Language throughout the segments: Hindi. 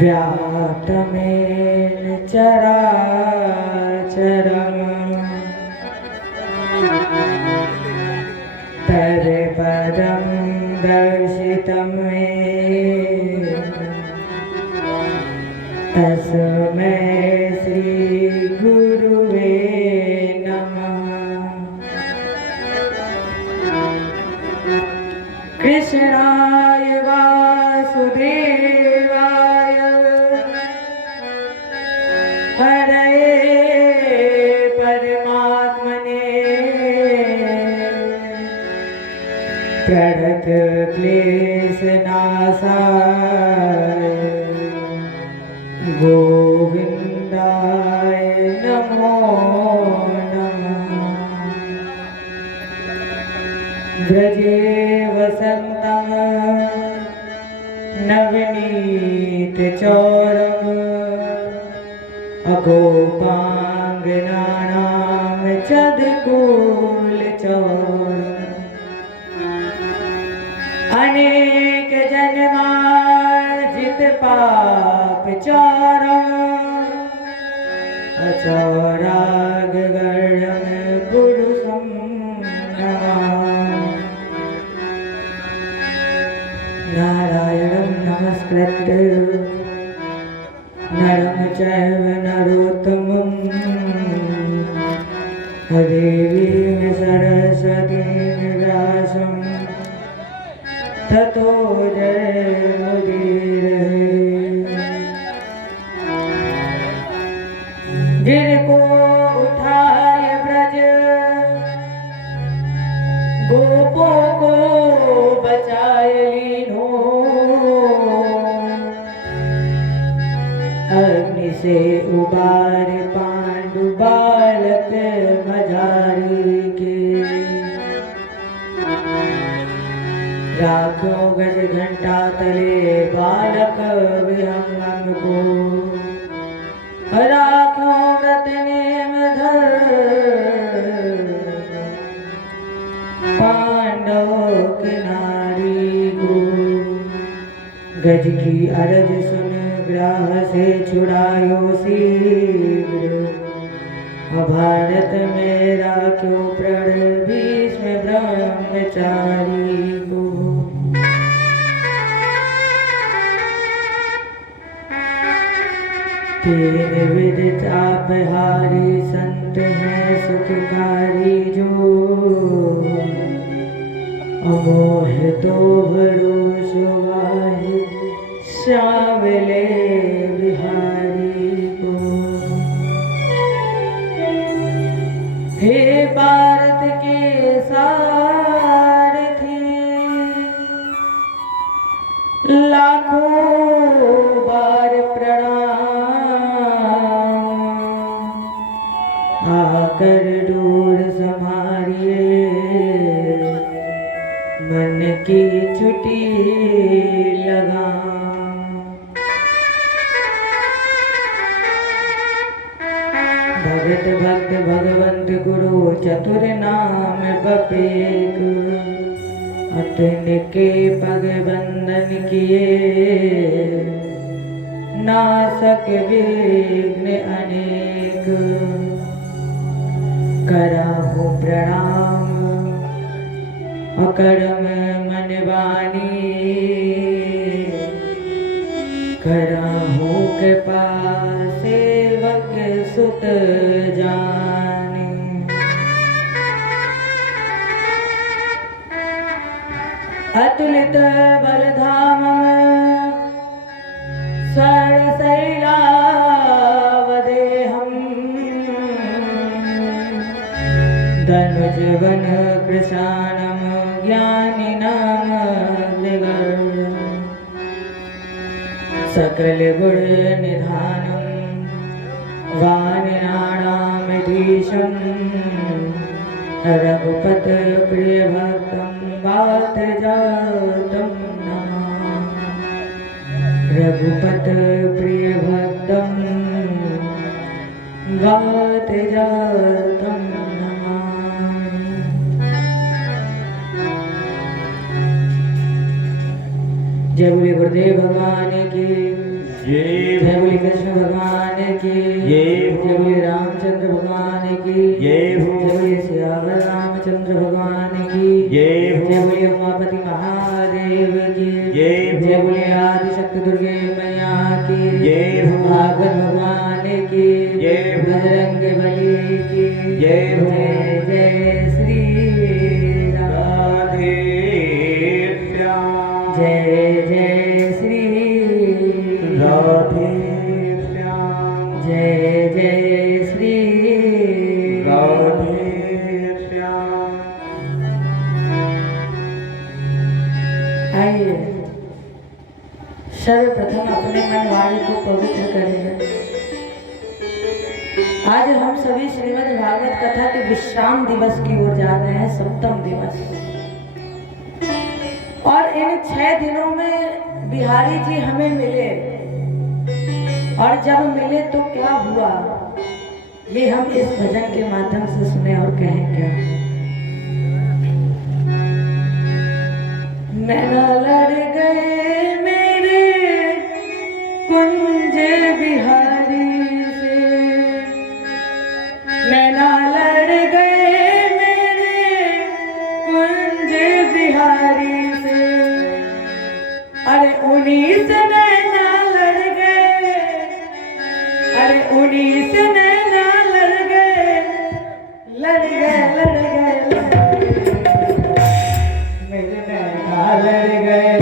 व्याप्तमेन चराचरम् तत्पदं दर्शितं येन तस्मै श्रीगुरुवे नमः। कृष्णाय वासुदेवाय हरये परमात्मने प्रणतक्लेशनाशाय गोविन्दाय नमो नमः। व्रजे वसन्तं नवनीतचौरम् अगोपाङ्गनानां चदकुलचौरम् अनेक जन्मार्जित पाप चौरम् अचौरागर्णं पुरुषं नमामि। नारायणं नमस्कृत्य नरं चैव नरोत्तमं देवीं सरस्वतीं व्यासं ततो जयमुदीरये। जिनको उठाय ब्रज गोपों को बचाए लीनो, अग्नि से उबार पांडु बालक मझारी के। राखो गज घंटा तले बालक विहंगम को, राखो व्रत नेम धर पांडवों की नारी को। गज की अरज सुन ग्राह से छुड़ायो शीघ्र, भारत में राख्यो प्रण भीष्म ब्रह्मचारी को। तीन विध तापहारी संत हैं सुखकारी जो, अमोह तो भरोसो वाहि श्यामले बिहारी को। हे भारत के सारथी लाखों बार प्रणाम, आकर डोर संभारिए मन की छुट्टी लगाम। भगत भक्त भगवंत गुरु चतुर नाम बपेक, अतन के पग बंधन किए नासक विघ्न अनेक। कराहु प्रणाम अकर्म मन वाणी, कराहु कृपा सेवक सुत जानी। अतुलित बलधामम सरशैलावदेहम्, धनुजवन कृशानम ज्ञानिनाम दिगर्यम्। सकल गुण निधानम वानराणामधीशं, रघुपत प्रिय भक्तं वात जातं नमामि। रघुपत प्रिय भक्तं वात जातं नमामि। जय बोले गुरुदेव भगवान की जय बोले कृष्ण भगवान की जय बोले रामचंद्र भगवान की जय बोले श्यावर रामचंद्र भगवान की जय बोले उमापति महादेव की जय बोले आदिशक्ति दुर्गे मैया की जय भागवत भगवान की जय बजरंग बली की जय जय जय श्री राधे श्याम जय जय श्री राधे श्याम जय जय श्री राधे श्याम। आइए सर्वप्रथम अपने मन वाणी को पवित्र करें। आज हम सभी श्रीमद् भागवत कथा के विश्राम दिवस की ओर जा रहे हैं, सप्तम दिवस। और इन 6 दिनों में बिहारी जी हमें मिले, और जब मिले तो क्या हुआ ये हम इस भजन के माध्यम से सुने और कहें क्या। नैना लड़ गए मेरे कुंज बिहारी से, नैना लड़ गए मेरे कुंज बिहारी से, अरे उन्हीं से नैना लड़ गए, अरे उन्हीं से नैना लड़ गए, लड़ गए लड़ गए मेरे नैना लड़ गए।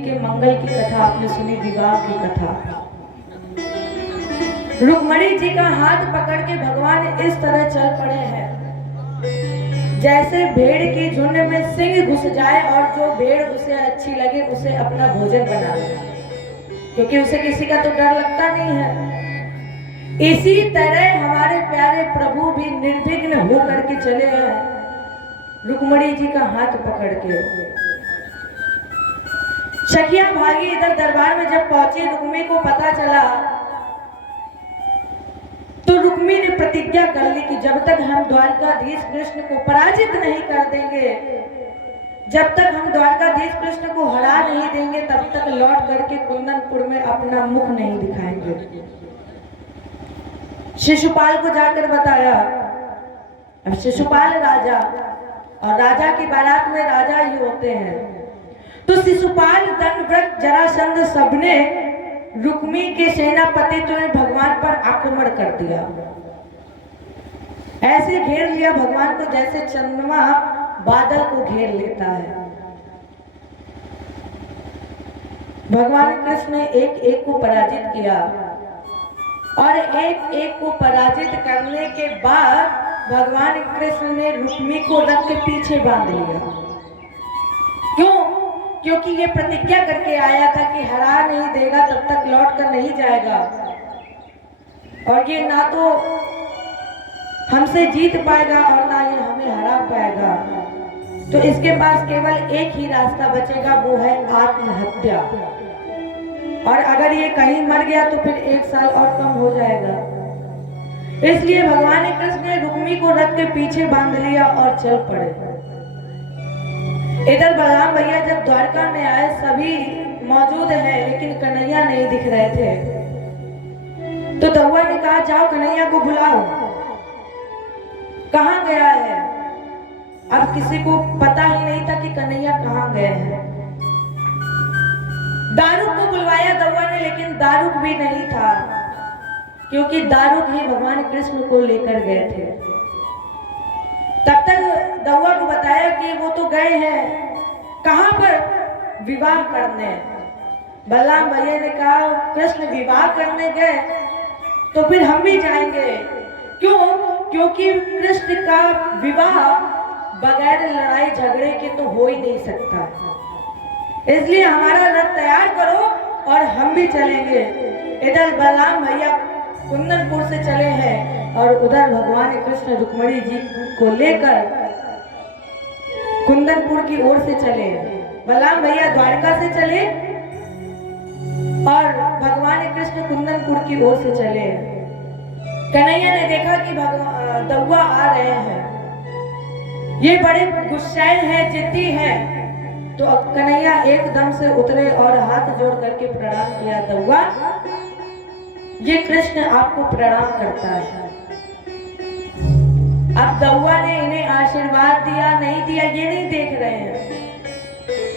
के मंगल की कथा आपने सुनी, विवाह की कथा। रुक्मणी जी का हाथ पकड़ के भगवान इस तरह चल पड़े हैं जैसे भेड़ की झुंड में सिंह घुस जाए और जो भेड़ उसे अच्छी लगे उसे अपना भोजन बना ले, क्योंकि उसे किसी का तो डर लगता नहीं है। इसी तरह हमारे प्यारे प्रभु भी निर्विघ्न होकर के चले हैं रुक्मणी जी का हाथ पकड़ के। सखिया भागी इधर दरबार में जब पहुंची, रुक्मी को पता चला तो रुक्मी ने प्रतिज्ञा कर ली कि जब तक हम द्वारकाधीश कृष्ण को पराजित नहीं कर देंगे, जब तक हम द्वारकाधीश कृष्ण को हरा नहीं देंगे, तब तक लौट करके कुंदनपुर में अपना मुख नहीं दिखाएंगे। शिशुपाल को जाकर बताया। अब शिशुपाल राजा, और राजा की बारात में राजा ही होते हैं, तो शिशुपाल, दंडव्रत, जरासंध सबने रुक्मी के सेनापति ने भगवान पर आक्रमण कर दिया। ऐसे घेर लिया भगवान को जैसे चंद्रमा बादल को घेर लेता है। भगवान कृष्ण ने एक एक को पराजित किया, और एक एक को पराजित करने के बाद भगवान कृष्ण ने रुक्मी को रथ के पीछे बांध लिया। क्यों? क्योंकि ये प्रतिज्ञा करके आया था कि हरा नहीं देगा तब तक लौट कर नहीं जाएगा, और ये ना तो हमसे जीत पाएगा और ना ये हमें हरा पाएगा। तो इसके पास केवल एक ही रास्ता बचेगा, वो है आत्महत्या। और अगर ये कहीं मर गया तो फिर 1 साल और कम हो जाएगा। इसलिए भगवान कृष्ण ने रुक्मी को रथ के पीछे बांध लिया और चल पड़े। इधर बलराम भैया जब द्वारका में आए, सभी मौजूद हैं लेकिन कन्हैया नहीं दिख रहे थे। तो दौआ ने कहा जाओ कन्हैया को बुलाओ, कहाँ गया है। अब किसी को पता ही नहीं था कि कन्हैया कहाँ गए हैं। दारुक को बुलवाया दौआ ने, लेकिन दारुक भी नहीं था, क्योंकि दारुक ही भगवान कृष्ण को लेकर गए थे। तब तक दौआ को बताया कि वो तो गए हैं, कहां पर? विवाह करने। बलराम भैया ने कहा कृष्ण विवाह करने गए तो फिर हम भी जाएंगे। क्यों? क्योंकि कृष्ण का विवाह बगैर लड़ाई झगड़े के तो हो ही नहीं सकता, इसलिए हमारा रथ तैयार करो और हम भी चलेंगे। इधर बलराम भैया कुंदनपुर से चले हैं और उधर भगवान कृष्ण रुक्मणी जी को लेकर कुंदनपुर की ओर से चले। बलराम भैया द्वारका से चले और भगवान कृष्ण कुंदनपुर की ओर से चले। कन्हैया ने देखा कि दौआ आ रहे हैं, ये बड़े गुस्सैल हैं, जिद्दी हैं। तो अब कन्हैया एकदम से उतरे और हाथ जोड़ करके प्रणाम किया। दौआ, ये कृष्ण आपको प्रणाम करता है। अब दौआ ने इन्हें आशीर्वाद दिया नहीं दिया ये नहीं देख रहे हैं,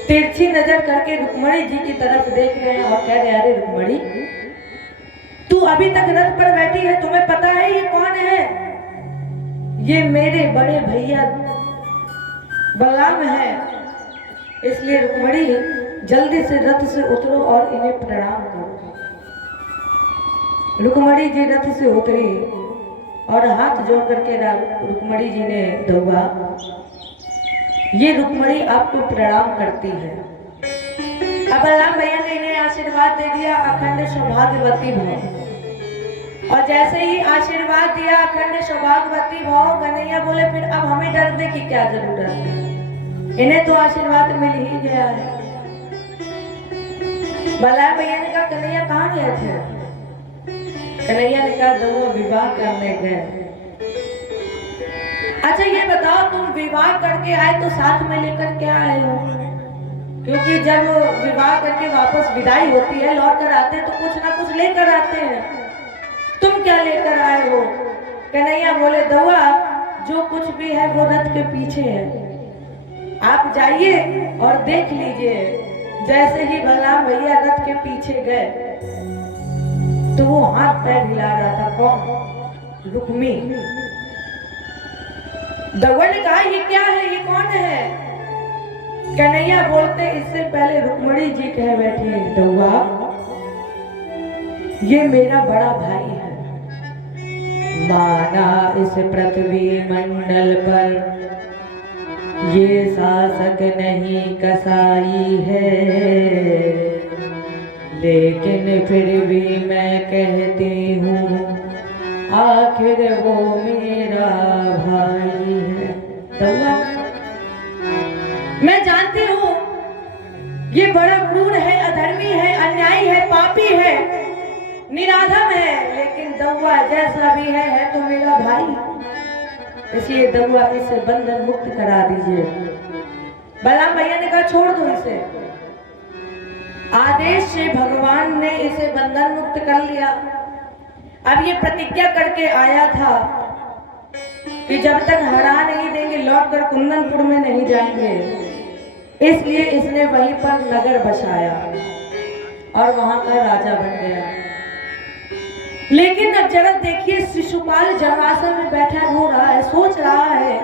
तिरछी नजर करके रुक्मणी जी की तरफ देख रहे हैं और कह रहे अरे रुक्मणी, तू अभी तक रथ पर बैठी है, तुम्हें पता है ये कौन है? ये मेरे बड़े भैया बलराम है। इसलिए रुक्मणी जल्दी से रथ से उतरो और इन्हें प्रणाम करो। रुक्मणी जी रथ से उतरी और हाथ जोड़ करके रुक्मणी जी ने दौआ, ये रुक्मणी आपको प्रणाम करती है। अब बलराम भैया ने इन्हें आशीर्वाद दे दिया अखंड सौभाग्यवती भव। और जैसे ही आशीर्वाद दिया अखंड सौभाग्यवती भव, कन्हैया बोले फिर अब हमें डरने की क्या जरूरत है, इन्हें तो आशीर्वाद मिल ही गया है। बलराम भैया ने कहा कन्हैया कहाँ गए थे? कन्हैया ने कहा दौआ विवाह करने गए। अच्छा ये बताओ तुम विवाह करके आए तो साथ में लेकर क्या आए हो? क्योंकि जब विवाह करके वापस विदाई होती है, लौट कर आते हैं तो कुछ ना कुछ लेकर आते हैं, तुम क्या लेकर आए हो? कन्हैया बोले दौआ जो कुछ भी है वो रथ के पीछे है, आप जाइए और देख लीजिए। जैसे ही बलराम भैया रथ के पीछे गए तो वो हाथ पैर हिला रहा था। कौन? रुक्मी। दौआ ने कहा ये क्या है, ये कौन है? कन्हैया बोलते इससे पहले रुक्मणी जी कह बैठी, दौआ ये मेरा बड़ा भाई है, माना इस पृथ्वी मंडल पर ये शासक नहीं कसाई है, लेकिन फिर भी मैं कहती हूँ आखिर वो मेरा भाई है। दौआ मैं जानती हूँ ये बड़ा क्रूर है, अधर्मी है, अन्यायी है, पापी है, निराधम है, लेकिन दौआ जैसा भी है तो मेरा भाई। इसलिए दौआ इसे बंधन मुक्त करा दीजिए। बलराम भैया ने कहा छोड़ दो इसे। आदेश से भगवान ने इसे बंधन मुक्त कर लिया। अब ये प्रतिज्ञा करके आया था कि जब तक हरा नहीं देंगे लौटकर कुंदनपुर में नहीं जाएंगे, इसलिए इसने वहीं पर नगर बसाया और वहां का राजा बन गया। लेकिन अब जरा देखिए, शिशुपाल जन्मासन में बैठा रो रहा है, सोच रहा है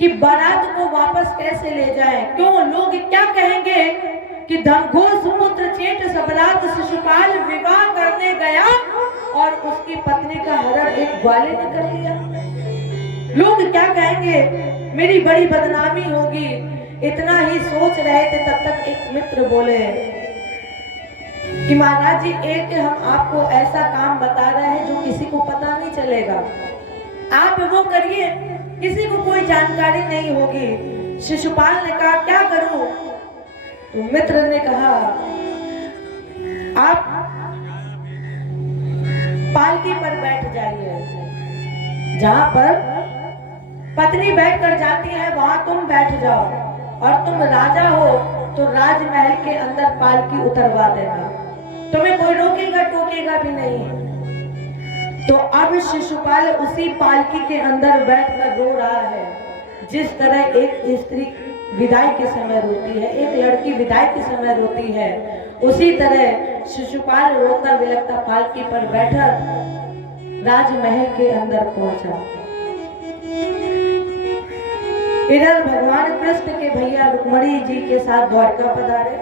कि बारात को वापस कैसे ले जाए। क्यों लोग क्या कहेंगे कि धमघोष पुत्र चेट सबरात शिशुपाल विवाह करने गया और उसकी पत्नी का हरण एक ग्वाले ने कर लिया। लोग क्या कहेंगे, मेरी बड़ी बदनामी होगी। इतना ही सोच रहे थे तब तक एक मित्र बोले कि महाराज जी एक हम आपको ऐसा काम बता रहे हैं जो किसी को पता नहीं चलेगा, आप वो करिए, किसी को कोई जानकारी नहीं होगी। शिशुपाल ने कहा क्या करूं? तो मित्र ने कहा आप पालकी पर बैठ जाइए, जहां पर पत्नी बैठकर जाती है वहां तुम बैठ जाओ, और तुम राजा हो तो राजमहल के अंदर पालकी उतरवा देना, तुम्हें कोई रोकेगा टोकेगा भी नहीं। तो अब शिशुपाल उसी पालकी के अंदर बैठकर रो रहा है, जिस तरह एक स्त्री विदाई के समय रोती है, एक लड़की विदाई के समय रोती है, उसी तरह शिशुपाल रोता बिलखता पालकी पर बैठा राजमहल के अंदर पहुंचा। इधर भगवान कृष्ण के भैया रुक्मणी जी के साथ द्वारका पधारे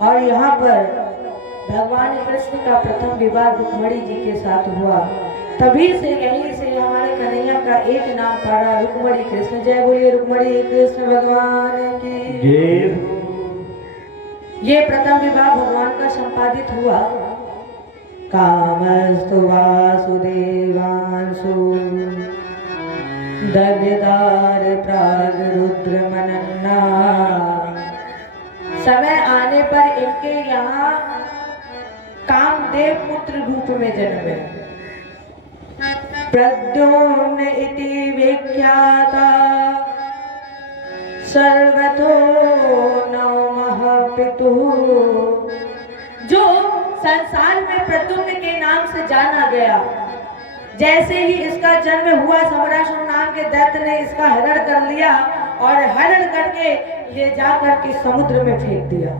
और यहाँ पर भगवान कृष्ण का प्रथम विवाह रुक्मणी जी के साथ हुआ। तभी से यहीं से हमारे कन्हैया का एक नाम पड़ा, रुक्मणी कृष्ण। जय बोलिए रुक्मणी कृष्ण भगवान की जय। ये प्रथम विवाह भगवान का संपादित हुआ। कामस्तु वासुदेवांशु दग्धार प्राग रुद्र मनन्ना। समय आने पर इनके यहाँ कामदेव पुत्र रूप में जन्मे। प्रद्युम्न इति विख्याता सर्वतो नमः पितुः। जो संसार में प्रद्युम्न के नाम से जाना गया। जैसे ही इसका जन्म हुआ, समरासुर नाम के दैत्य ने इसका हरण कर लिया और हरण करके ले जाकर के समुद्र में फेंक दिया।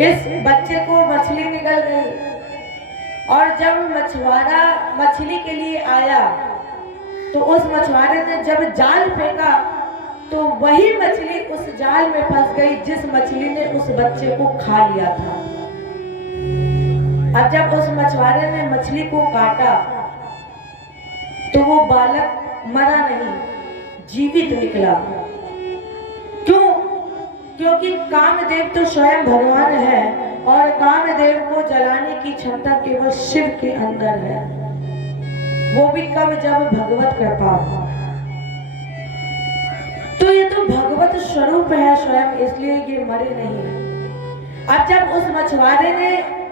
इस बच्चे को मछली निकल गई और जब मछुआरा मछली के लिए आया तो उस मछुआरे ने जब जाल फेंका तो वही मछली उस जाल में फंस गई जिस मछली ने उस बच्चे को खा लिया था। अब जब उस मछुआरे ने मछली को काटा तो वो बालक मरा नहीं, जीवित निकला। क्यों? क्योंकि कामदेव तो स्वयं भगवान है और कामदेव को जलाने की क्षमता केवल शिव के अंदर है, वो भी कब? जब भगवत कृपा। तो ये तो भगवत स्वरूप है स्वयं, इसलिए ये मरे नहीं। अब जब उस मछुआरे ने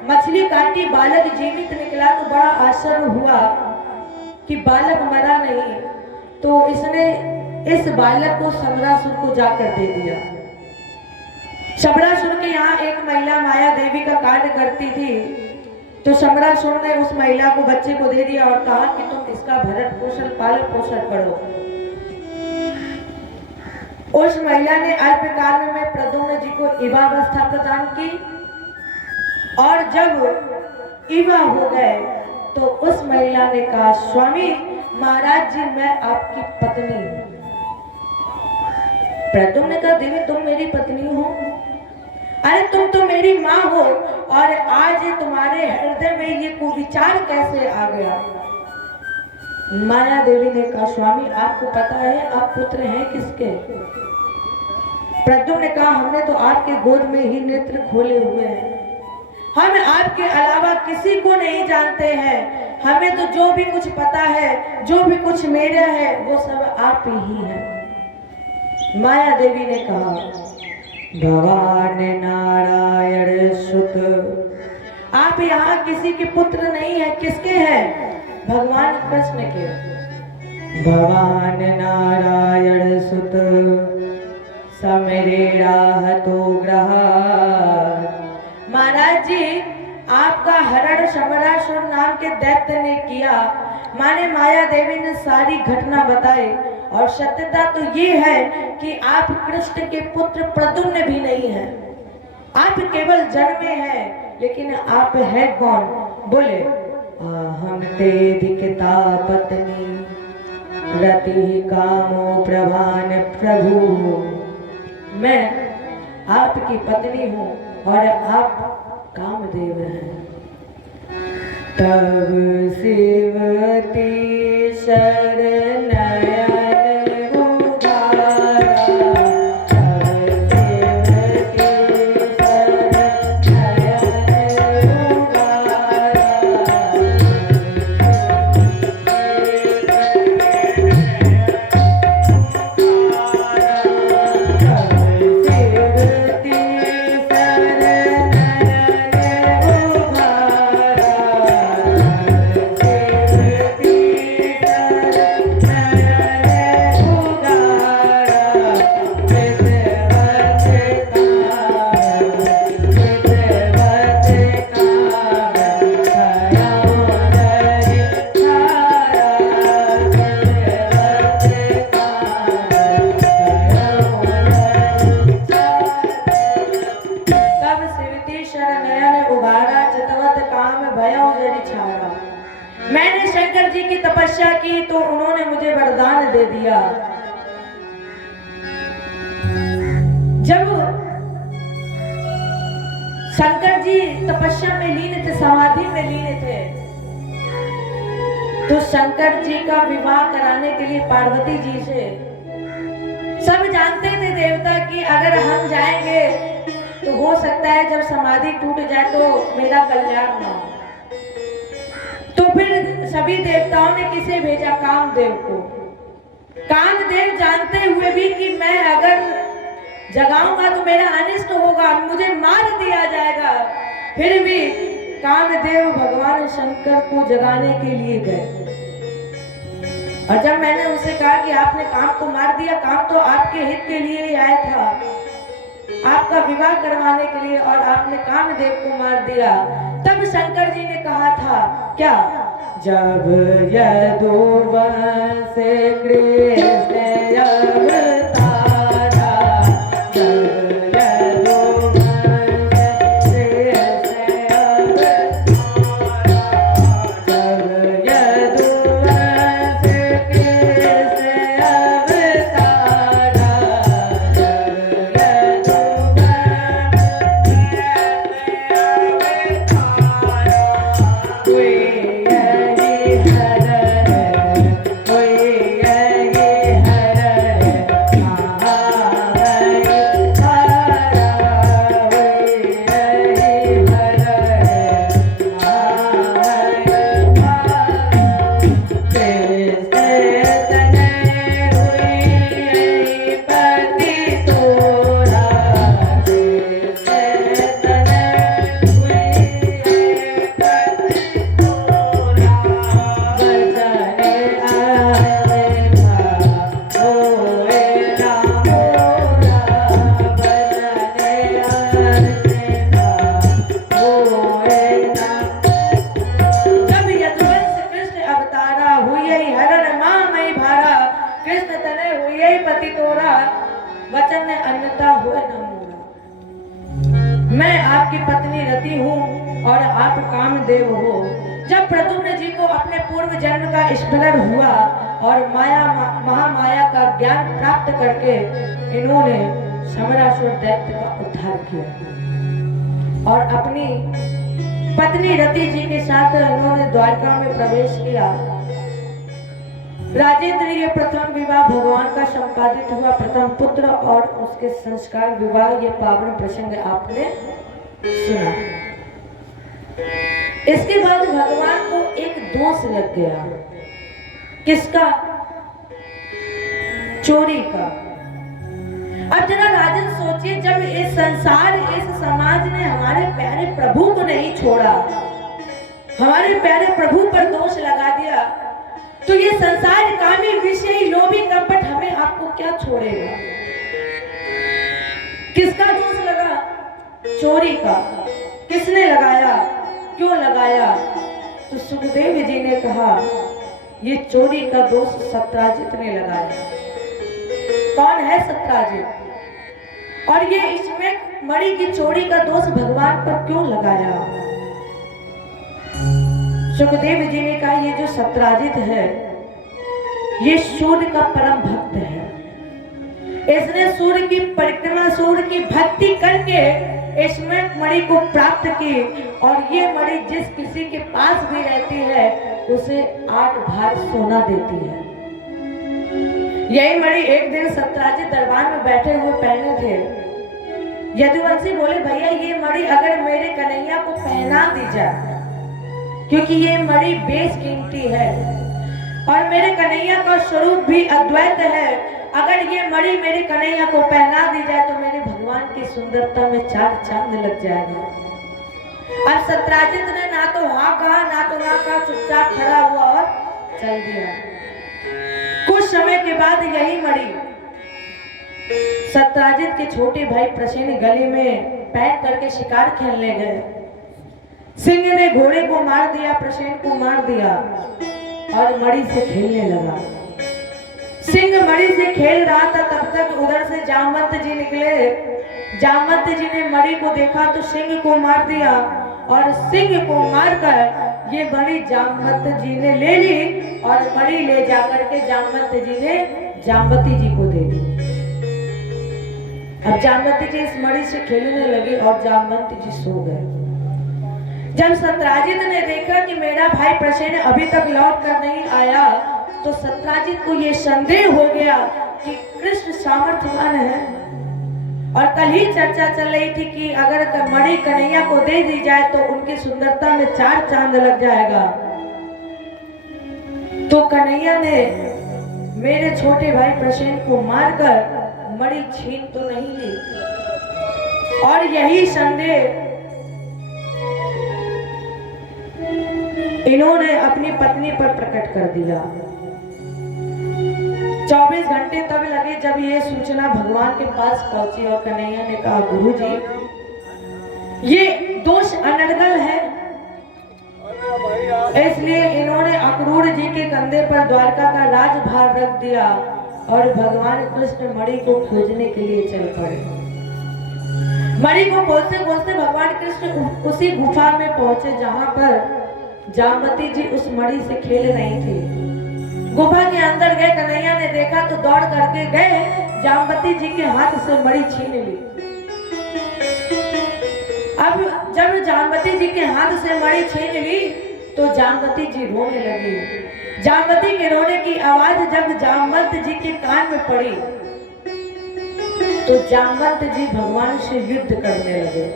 मछली काटी, बालक जीवित निकला तो बड़ा आश्चर्य हुआ कि बालक मरा नहीं। तो इसने इस बालक को समरासुर को जाकर दे दिया। समरासुर के यहाँ एक महिला माया देवी का कार्य करती थी, तो समरासुर ने उस महिला को बच्चे को दे दिया और कहा कि तुम इसका भरण पोषण पालन पोषण करो। उस महिला ने अल्पकाल में प्रद्युम्न जी को युवावस्था प्रदान की और जब युवा हो गए तो उस महिला ने कहा, स्वामी महाराज जी मैं आपकी पत्नी हूं। प्रद्युम्न ने कहा देवी तुम मेरी पत्नी हो, अरे तुम तो मेरी माँ हो, और आज तुम्हारे हृदय में ये कुविचार कैसे आ गया? माया देवी ने कहा स्वामी आपको पता है आप पुत्र हैं किसके? प्रद्युम्न ने कहा हमने तो आपके गोद में ही नेत्र खोले हुए हैं, हम आपके अलावा किसी को नहीं जानते हैं, हमें तो जो भी कुछ पता है, जो भी कुछ मेरा है वो सब आप ही हैं। माया देवी ने कहा भगवान नारायण सुत, आप यहाँ किसी के पुत्र नहीं है, किसके हैं? भगवान कृष्ण के। भगवान नारायण सुत समेरे राहतो ग्रह। महाराज जी आपका हरण समरासुर नाम के दैत्य ने किया, माने माया देवी ने सारी घटना बताई, और सत्यता तो ये है कि आप कृष्ण के पुत्र प्रद्युम्न भी नहीं हैं, आप केवल जन्मे हैं, लेकिन आप है कौन? बोले हम ते दिखता पत्नी रति कामो प्रभान प्रभु, मैं आपकी पत्नी हूँ और आप कामदेव हैं। तब शिवती शरण मैंने शंकर जी की तपस्या की तो उन्होंने मुझे वरदान दे दिया। जब शंकर जी तपस्या में लीन थे, समाधि में लीन थे, तो शंकर जी का विवाह कराने के लिए पार्वती जी से सब जानते थे देवता कि अगर हम जाएंगे तो हो सकता है जब समाधि टूट जाए तो मेरा कल्याण ना हो। तो फिर सभी देवताओं ने किसे भेजा? कामदेव को। कामदेव जानते हुए भी कि मैं अगर जगाऊंगा तो मेरा अनिष्ट होगा, मुझे मार दिया जाएगा, फिर भी कामदेव भगवान शंकर को जगाने के लिए गए। और जब मैंने उसे कहा कि आपने काम तो मार दिया, काम तो आपके हित के लिए ही आया था, आपका विवाह करवाने के लिए, और आपने कामदेव को मार दिया, तब शंकर जी ने कहा था क्या? जब यदुवंश कृष्ण अवतारा, जब यदुवंश कृष्ण अवतारा, जब यदुवंश कृष्ण अवतारा, जब वचन अन्यथा हुए न मोरा। मैं आपकी पत्नी रति हूँ और आप कामदेव हो। जब प्रद्युम्न जी को अपने पूर्व जन्म का स्मरण हुआ और महामाया का ज्ञान प्राप्त करके इन्होंने समरासुर दैत्य का उद्धार किया और अपनी पत्नी रति जी के साथ इन्होंने द्वारका में प्रवेश किया। राजेंद्र ये प्रथम विवाह भगवान का संपादित हुआ प्रथम पुत्र और उसके संस्कार विवाह, ये पावन प्रसंग आपने सुना। इसके बाद भगवान को एक दोष लग गया। किसका? चोरी का। अब जरा राजन सोचिए, जब इस संसार इस समाज ने हमारे प्यारे प्रभु को नहीं छोड़ा, हमारे प्यारे प्रभु पर दोष लगा दिया, तो ये संसार कामी विषय लोभी कपट हमें आपको क्या छोड़ेगा? किसका दोष लगा? चोरी का। किसने लगाया? क्यों लगाया? तो सुखदेव जी ने कहा ये चोरी का दोष सत्राजित ने लगाया। कौन है सत्राजित? और ये इसमें मणि की चोरी का दोष भगवान पर क्यों लगाया? सुखदेव जी ने कहा ये जो सत्राजित है ये सूर्य का परम भक्त है। इसने सूर्य की परिक्रमा, सूर्य की भक्ति करके इसमें मणि को प्राप्त की और ये मणि जिस किसी के पास भी रहती है उसे 8 भार सोना देती है। यही मणि एक दिन सत्राजित दरबार में बैठे हुए पहने थे। यदुवंशी बोले भैया ये मणि अगर मेरे कन्हैया को पहना दी जाए, क्योंकि ये मणि बेशकीमती है और मेरे कन्हैया का स्वरूप भी अद्वैत है, अगर ये मणि मेरे कन्हैया को पहना दी जाए तो मेरे भगवान की सुंदरता में 4 चांद लग जाएगा। अब सत्राजित ने ना तो हाँ कहा ना तो ना कहा, चुपचाप खड़ा हुआ और चल दिया। कुछ समय के बाद यही मणि सत्राजित के छोटे भाई प्रसेन गली में पैक करके शिकार खेलने गए। सिंह ने घोड़े को मार दिया, प्रसेन को मार दिया और मणि से खेलने लगा। सिंह मणि से खेल रहा था, तब तक उधर से जामवंत जी निकले। जामवंत जी ने मणि को देखा तो सिंह को मार दिया और सिंह को मारकर ये मणि जामवंत जी ने ले ली और मणि ले जाकर के जामवंत जी ने जामवती जी को दे दी। अब जामवती जी इस मणि से खेलने लगी और जामवंत जी सो गए। जब सत्राजित ने देखा कि मेरा भाई प्रसेन अभी तक लौट कर नहीं आया, तो सत्राजित को ये संदेह हो गया कि कृष्ण सामर्थ्यवान है। और कल ही चर्चा चल रही थी कि अगर मणि कन्हैया को दे दी जाए तो उनकी सुंदरता में 4 चांद लग जाएगा। तो कन्हैया ने मेरे छोटे भाई प्रसेन को मारकर मणि छीन तो नहीं ली। और यही संदेह इन्होंने अपनी पत्नी पर प्रकट कर दिया। 24 घंटे तब लगे जब ये सूचना भगवान के पास पहुंची और कन्हैया ने कहा गुरुजी ये दोष अनर्गल है, इसलिए इन्होंने अक्रूर जी के कंधे पर द्वारका का राजभार रख दिया और भगवान कृष्ण मणि को खोजने के लिए चल पड़े। मणि को खोजते खोजते भगवान कृष्ण उसी गुफा में पहुंचे जहां पर जामवती जी उस मणि से खेल रही थी। गुफा के अंदर गए, कन्हैया ने देखा तो दौड़ करके गए, जामवती जी के हाथ से मणि छीन ली। अब जब जामवती जी के हाथ से मणि छीन ली तो जामवती जी रोने लगी। जामवती के रोने की आवाज जब जामवंत जी के कान में पड़ी तो जामवंत जी भगवान से युद्ध करने लगे।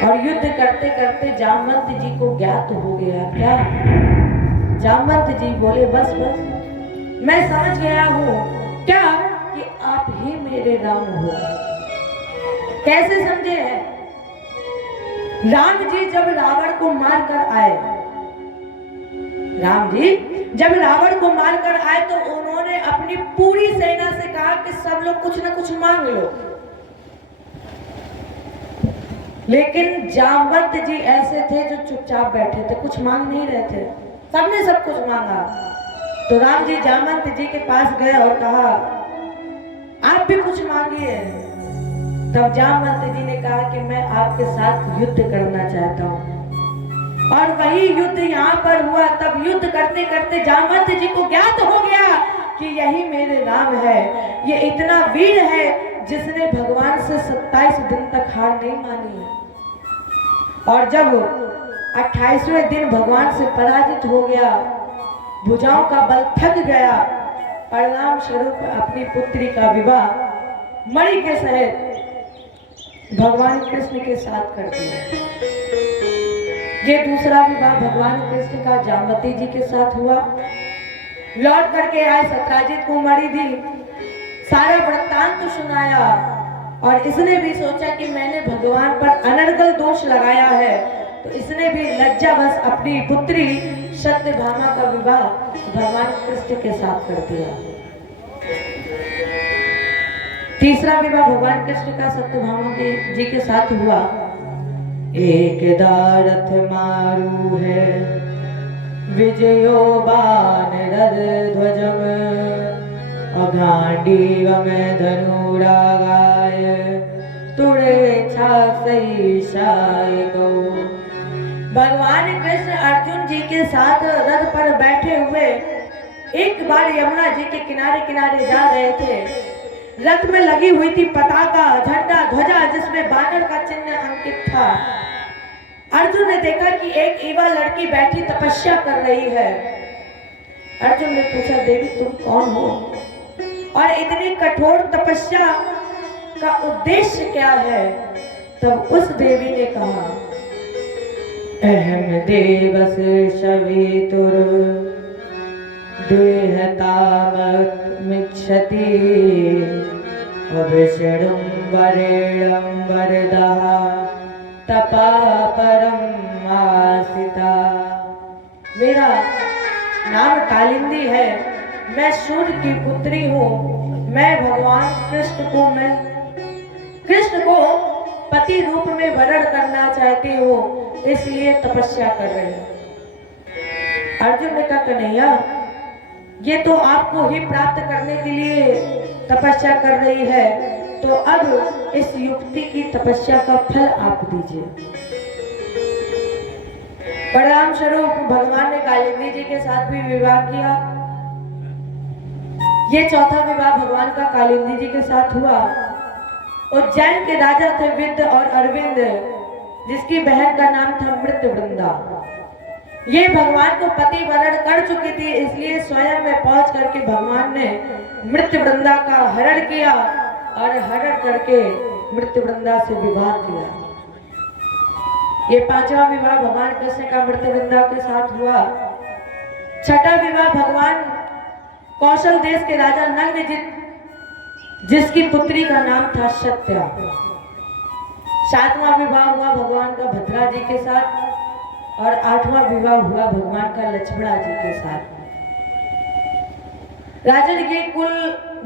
और युद्ध करते करते जामवंत जी को ज्ञात हो गया। क्या? जामवंत जी बोले बस बस मैं समझ गया हूँ क्या कि आप ही मेरे राम हो। कैसे समझे हैं? राम जी जब रावण को मार कर आए, राम जी जब रावण को मार कर आए तो उन्होंने अपनी पूरी सेना से कहा कि सब लोग कुछ ना कुछ मांग लो। लेकिन जामवंत जी ऐसे थे जो चुपचाप बैठे थे, कुछ मांग नहीं रहे थे। सबने सब कुछ मांगा। तो राम जी जामवंत जी के पास गए और कहा आप भी कुछ मांगिए। तब जामवंत जी ने कहा कि मैं आपके साथ युद्ध करना चाहता हूँ। और वही युद्ध यहाँ पर हुआ। तब युद्ध करते करते जामवंत जी को ज्ञात हो गया कि यही मेरे राम है। ये इतना वीर है जिसने भगवान से 27 दिन तक हार नहीं मानी। और जब 28वें दिन भगवान से पराजित हो गया, भुजाओं का बल थक गया, परिणाम स्वरूप अपनी पुत्री का विवाह मणि के सहित भगवान कृष्ण के साथ कर दिया। ये दूसरा विवाह भगवान कृष्ण का जामवती जी के साथ हुआ। लौट करके आए, सत्राजित को मणि दी, सारा वृत्तांत सुनाया और इसने भी सोचा कि मैंने भगवान पर अनर्गल दोष लगाया है, तो इसने भी लज्जावश अपनी पुत्री सत्यभामा का विवाह भगवान कृष्ण के साथ कर दिया। तीसरा विवाह भगवान कृष्ण का सत्यभामा जी के साथ हुआ। एक दारथ मारू है विजयो बान रद ध्वजम, अघांडीव में धनुरागाय तुड़े छाई को। भगवान कृष्ण अर्जुन जी के साथ रथ पर बैठे हुए एक बार यमुना जी के किनारे किनारे जा रहे थे। रथ में लगी हुई थी पताका, झंडा, ध्वजा जिसमें बानर का चिन्ह अंकित था। अर्जुन ने देखा कि एक युवा लड़की बैठी तपस्या कर रही है। अर्जुन ने पूछा, देवी तुम कौन हो और इतनी कठोर तपस्या का उद्देश्य क्या है? तब उस देवी ने कहा, अहम देवस शवितुर दुहतामिच्छति, अभिषणं वरेणं वरदः तपा परम आसिता। मेरा नाम कालिंदी है, मैं सूर्य की पुत्री हूँ। मैं भगवान कृष्ण को पति रूप में वरण करना चाहती हूँ, इसलिए तपस्या कर रही हूँ। अर्जुन ने कहा, कन्हैया ये तो आपको ही प्राप्त करने के लिए तपस्या कर रही है, तो अब इस युक्ति की तपस्या का फल आप दीजिए। परिणाम स्वरूप भगवान ने कालिंदी जी के साथ भी विवाह किया। ये चौथा विवाह भगवान का कालिंदी जी के साथ हुआ। उज्जैन के राजा थे विद्य और अरविंद, जिसकी बहन का नाम था मृत्युवृंदा। ये भगवान को पति वरण कर चुकी थी, इसलिए स्वयं में पहुंच करके भगवान ने मृत्युवृंदा का हरण किया और हरण करके मृत्युवृंदा से विवाह किया। ये पांचवा विवाह भगवान कृष्ण का मृत्युवृंदा के साथ हुआ। छठा विवाह भगवान कौशल देश के राजा नंद जिसकी पुत्री का नाम था सत्या। सातवां विवाह हुआ भगवान का भद्रा जी के साथ और आठवां विवाह हुआ भगवान का लक्ष्मणा जी के साथ। राजन के कुल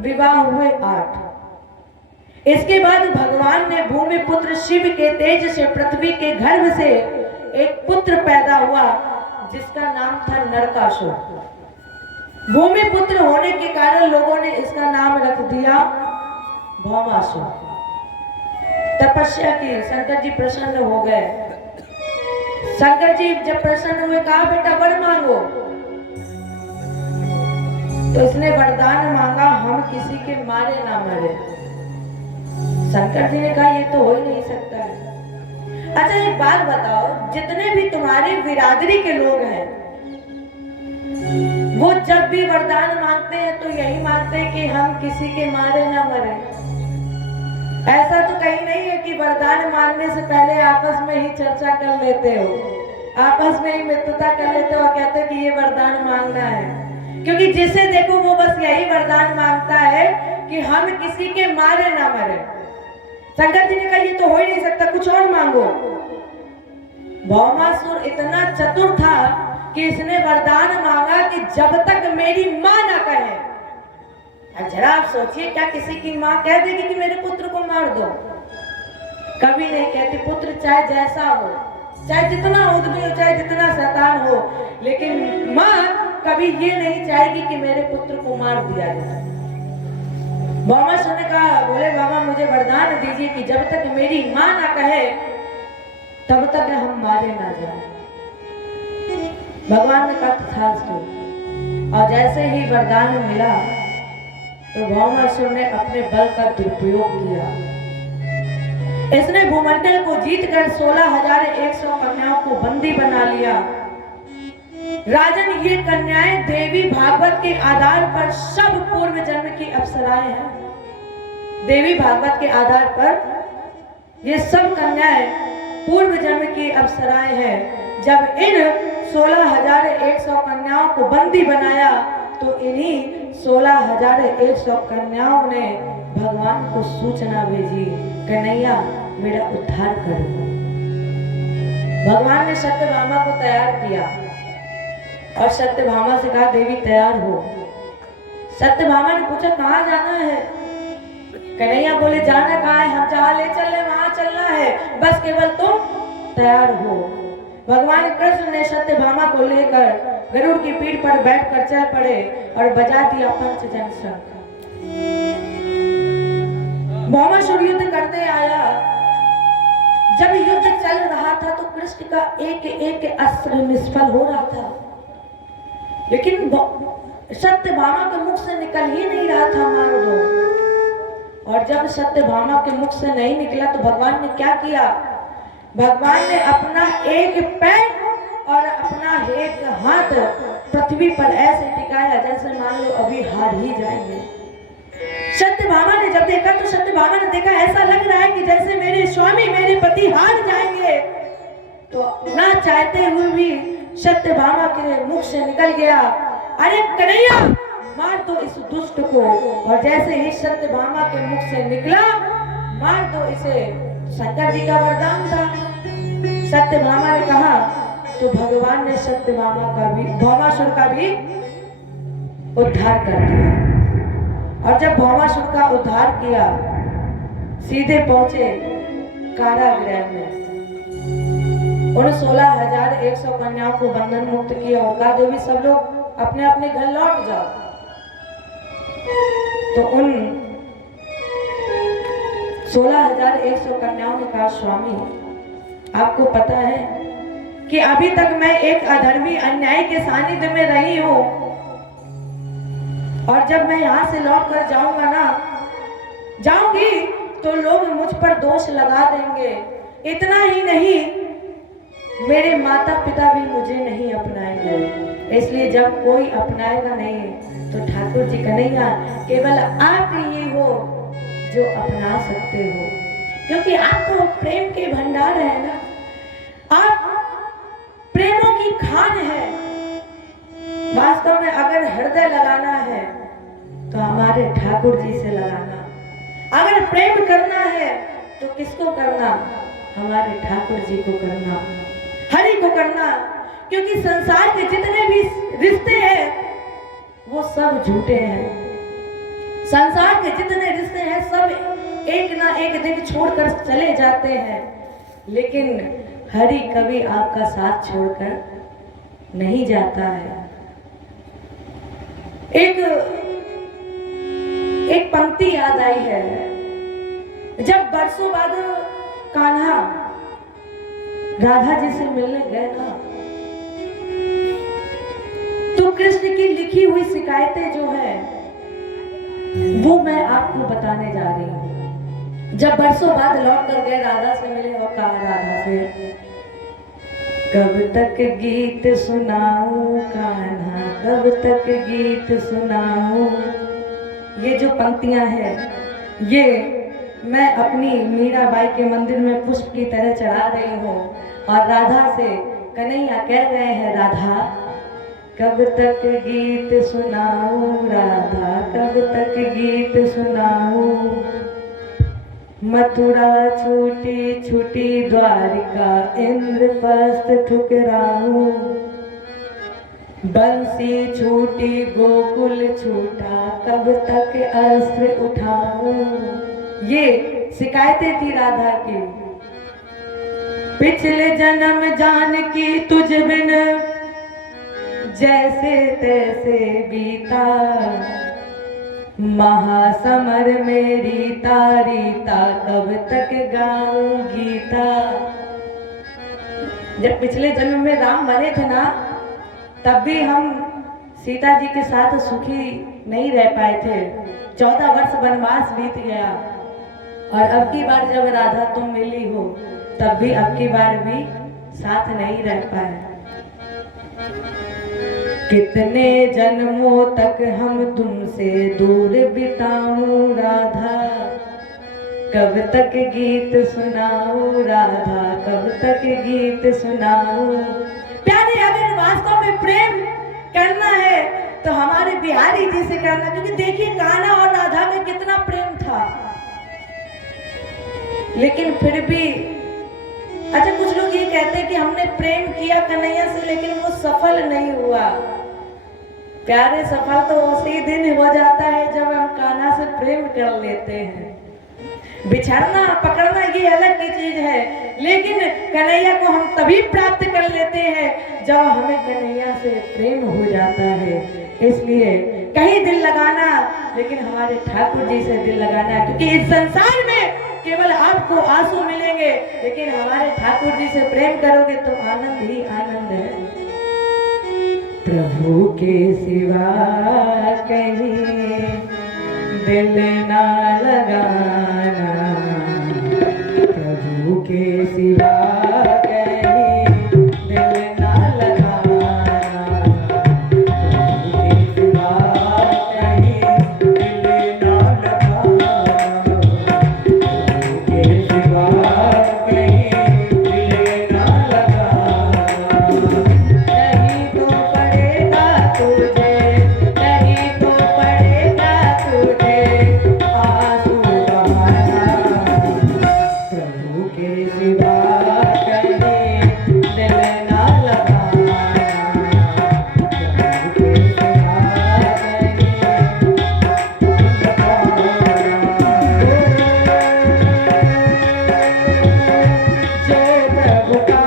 विवाह हुए 8। इसके बाद भगवान ने भूमि पुत्र शिव के तेज से पृथ्वी के गर्भ से एक पुत्र पैदा हुआ जिसका नाम था नरकासुर। भूमि पुत्र होने के कारण लोगों ने इसका नाम रख दिया भौमासुर। तपस्या की, शंकर जी प्रसन्न हो गए। शंकर जी जब प्रसन्न हुए कहा, बेटा वर मांगो। तो इसने वरदान मांगा, हम किसी के मारे ना मरे। शंकर जी ने कहा, ये तो हो ही नहीं सकता है। अच्छा एक बात बताओ, जितने भी तुम्हारी बिरादरी के लोग हैं वो जब भी वरदान मांगते हैं तो यही मांगते हैं कि हम किसी के मारे ना मरे। ऐसा तो कहीं नहीं है कि वरदान मांगने से पहले आपस में ही चर्चा कर लेते हो, आपस में ही मित्रता कर लेते हो और कहते हो कि ये वरदान मांगना है। क्योंकि जिसे देखो वो बस यही वरदान मांगता है कि हम किसी के मारे ना मरे। शंकर जी ने कहा, ये तो हो ही नहीं सकता, कुछ और मांगो। भौमासुर इतना चतुर था कि इसने वरदान मांगा कि जब तक मेरी मां ना कहे। जरा आप सोचिए, क्या किसी की मां कह देगी कि मेरे पुत्र को मार दो? कभी नहीं कहती। पुत्र चाहे जैसा हो, चाहे जितना उद्यमी हो, चाहे जितना शैतान हो, लेकिन मां कभी ये नहीं चाहेगी कि मेरे पुत्र को मार दिया जाए। भौमासुर ने कहा, बोले बाबा मुझे वरदान दीजिए कि जब तक मेरी मां ना कहे तब तक हम मारे ना जाए। भगवान ने कहा तथास्तु। और जैसे ही वरदान मिला तो भौमासुर ने अपने बल का दुरुपयोग किया। इसने भूमंडल को जीतकर 16,100 कन्याओं को बंदी बना लिया। राजन, ये कन्याएं देवी भागवत के आधार पर सब पूर्व जन्म की अप्सराएं हैं। देवी भागवत के आधार पर ये सब कन्याएं पूर्व जन्म की अप्सराएं हैं। जब इन 16,100 कन्याओं को बंदी बनाया तो इन्हीं 16,100 कन्याओं ने भगवान को सूचना भेजी, कन्हैया मेरा उद्धार करो। भगवान ने सत्यभामा को तैयार किया और सत्यभामा से कहा देवी तैयार हो। सत्यभामा ने पूछा कहाँ जाना है? कन्हैया बोले जाना कहाँ है, हम जहाँ ले चल रहे वहां चलना है, बस केवल तुम तैयार हो। भगवान कृष्ण ने सत्यभामा को लेकर गरुड़ की पीठ पर बैठकर चल पड़े और बजा दिया पंचजन शंख। भौमासुर युद्ध करते आया। जब युद्ध चल रहा था तो कृष्ण का एक एक अस्त्र निष्फल हो रहा था, लेकिन सत्यभामा के मुख से निकल ही नहीं रहा था मार दो। और जब सत्यभामा के मुख से नहीं निकला तो भगवान ने क्या किया? भगवान ने अपना एक पैर और अपना एक हाथ पृथ्वी पर ऐसे टिकाया जैसे मान लो अभी हार ही जाएंगे। सत्यभामा ने जब देखा तो सत्यभामा ने देखा ऐसा लग रहा है कि जैसे मेरे स्वामी मेरे पति हार जाएंगे। तो ना चाहते हुए भी सत्यभामा के मुख से निकल गया, अरे कन्हैया मार दो इस दुष्ट को। और जैसे ही सत्यभामा के मुख से निकला मार दो इसे, शंकर जी का वरदान था। सत्यभामा ने कहा तो भगवान ने सत्यभामा का भी भौमासुर का भी उद्धार कर दिया। और जब भौमासुर का उद्धार किया सीधे पहुंचे कारागृह में। उन 16,100 कन्याओं को बंधन मुक्त किया और कहा देवी सब लोग अपने अपने घर लौट जाओ। तो उन 16,100 कन्याओं ने कहा स्वामी आपको पता है कि अभी तक मैं एक अधर्मी अन्याय के सानिध्य में रही हूं, और जब मैं यहाँ से लौट कर जाऊंगी तो लोग मुझ पर दोष लगा देंगे। इतना ही नहीं, मेरे माता पिता भी मुझे नहीं अपनाएंगे। इसलिए जब कोई अपनाएगा नहीं तो ठाकुर जी कन्हैया केवल आप ही हो जो अपना सकते हो, क्योंकि आप तो प्रेम के भंडार है ना, आप प्रेमों की खान है। वास्तव में अगर हृदय लगाना है तो हमारे ठाकुर जी से लगाना, अगर प्रेम करना है तो किसको करना? हमारे ठाकुर जी को करना, हरि को करना। क्योंकि संसार के जितने भी रिश्ते हैं वो सब झूठे हैं। संसार के जितने रिश्ते हैं सब एक ना एक दिन छोड़कर चले जाते हैं, लेकिन हरि कभी आपका साथ छोड़कर नहीं जाता है। एक पंक्ति याद आई है। जब बरसों बाद कान्हा राधा जी से मिलने गए ना, तो कृष्ण की लिखी हुई शिकायतें जो है वो मैं आपको बताने जा रही हूँ। जब बरसों बाद लौट कर गए राधा से मिले और कहा राधा से कब तक गीत सुनाऊं कान्हा, कब तक गीत सुनाऊं। ये जो पंक्तियां हैं ये मैं अपनी मीराबाई के मंदिर में पुष्प की तरह चढ़ा रही हूँ, और राधा से कन्हैया कह रहे हैं राधा कब तक गीत सुनाऊं राधा, कब तक गीत सुनाऊं। मथुरा छूटी छूटी द्वारिका, इंद्रप्रस्थ ठुकराऊं। बंसी छूटी गोकुल छूटा, कब तक अस्त्र उठाऊं। ये शिकायतें थी राधा की। पिछले जन्म जानकी तुझ बिन जैसे तैसे बीता, महासमर में रीता रीता, कब तक गाऊं गीता। जब पिछले जन्म में राम बने थे ना, तब भी हम सीता जी के साथ सुखी नहीं रह पाए थे। 14 वर्ष वनवास बीत गया और अब की बार जब राधा तुम मिली हो तब भी अब की बार भी साथ नहीं रह पाए। कितने जन्मों तक हम तुमसे दूर बिताऊं राधा, कब तक गीत सुनाऊं राधा, कब तक गीत सुनाऊं। प्यारे, अगर वास्तव में प्रेम करना है तो हमारे बिहारी जी से करना, क्योंकि देखिए कान्हा और राधा में कितना प्रेम था। लेकिन फिर भी अच्छा, कुछ लोग ये कहते हैं कि हमने प्रेम किया कन्हैया से लेकिन वो सफल नहीं हुआ। प्यारे, सफल तो उसी दिन हो जाता है जब हम कान्हा से प्रेम कर लेते हैं। बिछड़ना पकड़ना ये अलग की चीज है, लेकिन कन्हैया को हम तभी प्राप्त कर लेते हैं जब हमें कन्हैया से प्रेम हो जाता है। इसलिए कहीं दिल लगाना, लेकिन हमारे ठाकुर जी से दिल लगाना, क्योंकि इस संसार में केवल आपको आंसू मिलेंगे, लेकिन हमारे ठाकुर जी से प्रेम करोगे तो आनंद ही आनंद है। प्रभु के सिवा कहीं दिल ना लगाना, प्रभु के सिवा कहीं दिल ना लगाना, प्रभु के सिवा कहीं दिल ना लगाना, प्रभु के सिवा कहीं दिल ना लगाना। नहीं तो पड़ेगा तुझे, नहीं तो पड़ेगा तुझे आंसू बहाना, प्रभु के सिवा कहीं दिल ना लगाना, प्रभु के सिवा कहीं जय प्रभु का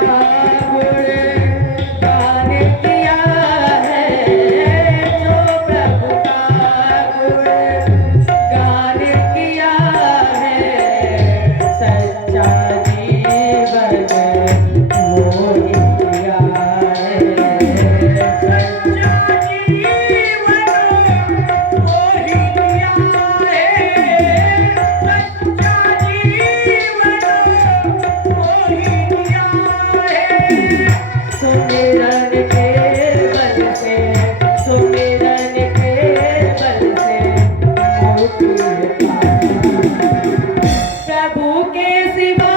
गुणगान किया है, जो प्रभु का गुणगान किया है, सच्चा जीवन मोहि दिया है, सच्चा जीवन मोहि दिया है, सच्चा जीवन मोहि दिया है। सुमिरन के बल से, सुमिरन के बल से मुक्ति पाना, प्रभु के सिवा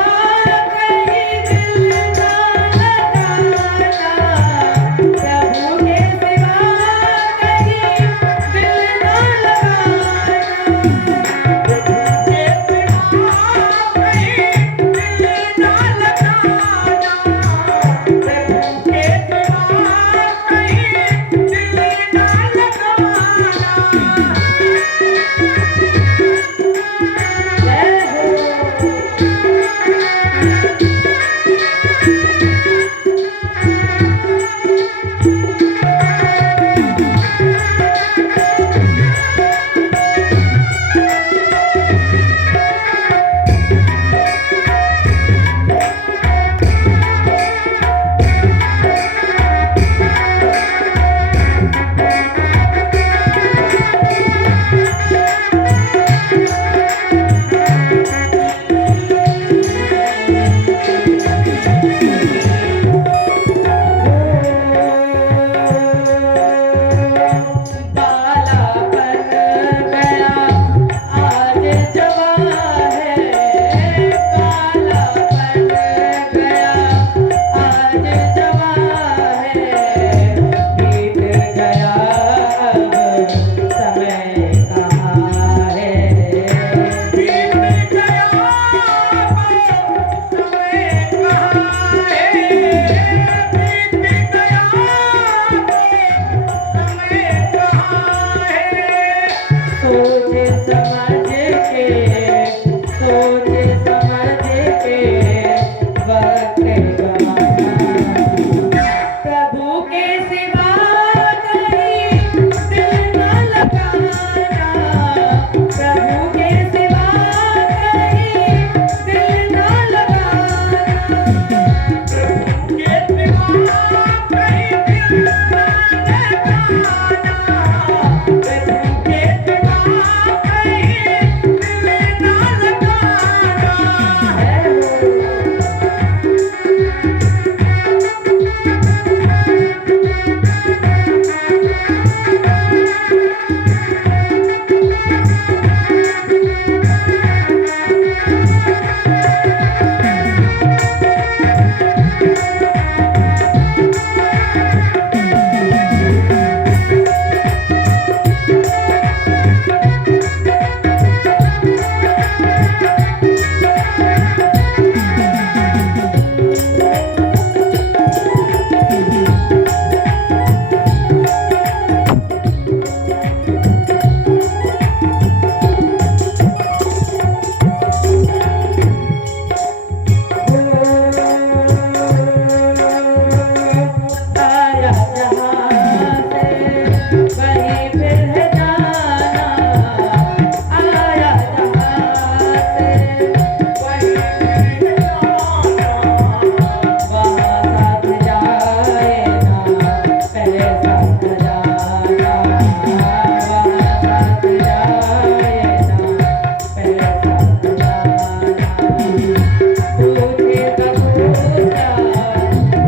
पूछेगा पूछा,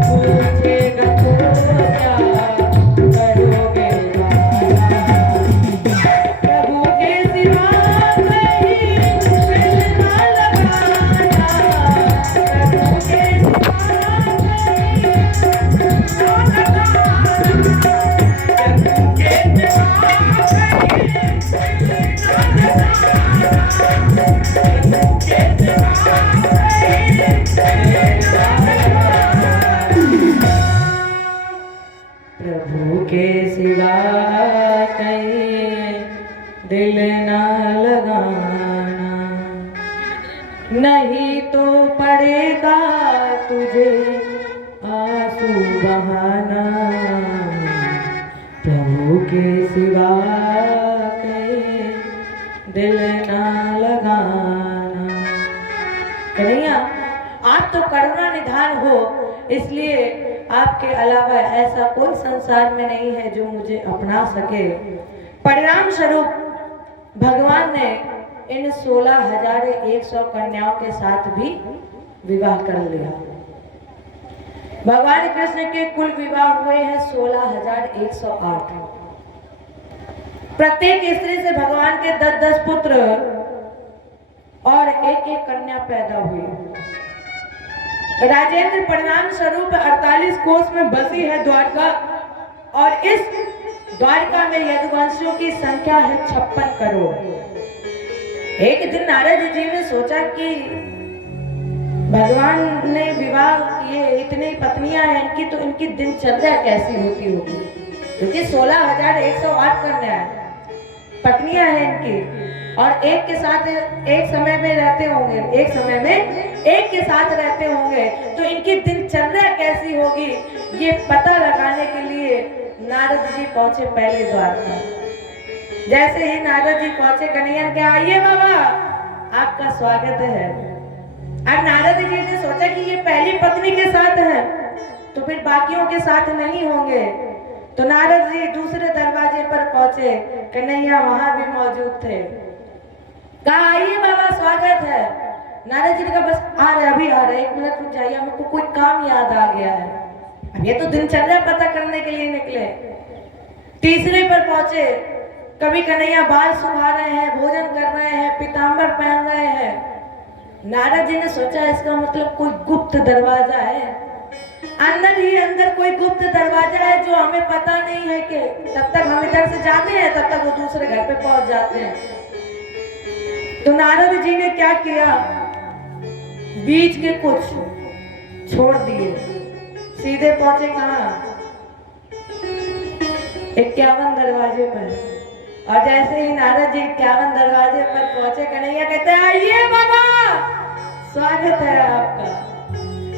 पूछेगा पूछा, करोगे वादा। प्रभु के सिवा कहीं दिल ना लगाना, प्रभु के सिवा कहीं ना लगाना, प्रभु के सिवा प्रभु के सिवा कहीं दिल ना लगाना, नहीं तो पड़ेगा तुझे आंसू बहाना। प्रभु के सिवा कहीं दिल ना लगाना। कन्हैया, आप तो करुणा निधान हो, इसलिए आपके अलावा ऐसा कोई संसार में नहीं है जो मुझे अपना सके। परिणाम स्वरूप भगवान ने इन 16,100 कन्याओं के साथ भी विवाह कर लिया। भगवान कृष्ण के कुल विवाह हुए हैं 16,108। प्रत्येक स्त्री से भगवान के 10-10 पुत्र और एक-एक कन्या पैदा हुई। राजेंद्र परिणाम स्वरूप 48 कोस में बसी है द्वारका, और इस द्वारका में यदुवंशियों की संख्या है 56 करोड़। एक दिन नारद जी ने सोचा कि भगवान ने विवाह किए, इतनी पत्नियां हैं इनकी, तो इनकी दिनचर्या कैसी होती होगी, क्योंकि 16,108 कन्या पत्नियां हैं इनकी, और एक के साथ एक समय में रहते होंगे, एक समय में एक के साथ रहते होंगे, तो इनकी दिनचर्या कैसी होगी, ये पता लगाने के लिए नारद जी पहुंचे पहले द्वारका। जैसे ही नारद जी पहुंचे, कन्हैया ने कहा, आइए बाबा, आपका स्वागत है। अब नारद जी ने सोचा कि ये पहली पत्नी के साथ है, तो फिर बाकियों के साथ नहीं होंगे, तो नारद जी दूसरे दरवाजे पर पहुंचे, कन्हैया वहां भी मौजूद थे। कहा, आइए बाबा, स्वागत है। नारद जी ने कहा, बस आ रहे, अभी आ रहे, 1 मिनट रुक जाइए, हमको कोई काम याद आ गया है। अब ये तो दिनचर्या पता करने के लिए निकले। तीसरे पर पहुंचे, कभी कन्हैया बाल सुखा रहे हैं, भोजन कर रहे हैं, पीताम्बर पहन रहे हैं। नारद जी ने सोचा इसका मतलब कोई गुप्त दरवाजा है, अंदर ही अंदर कोई गुप्त दरवाजा है जो हमें पता नहीं है कि तब तक हम इधर से जाते हैं, तब तक वो दूसरे घर पे पहुंच जाते हैं। तो नारद जी ने क्या किया, बीच के कुछ छोड़ दिए, सीधे पहुंचे कहाँ, 51 दरवाजे पर। और जैसे ही नारद जी 51 दरवाजे पर पहुंचे, कन्हैया कहते हैं, आइए बाबा, स्वागत है आपका।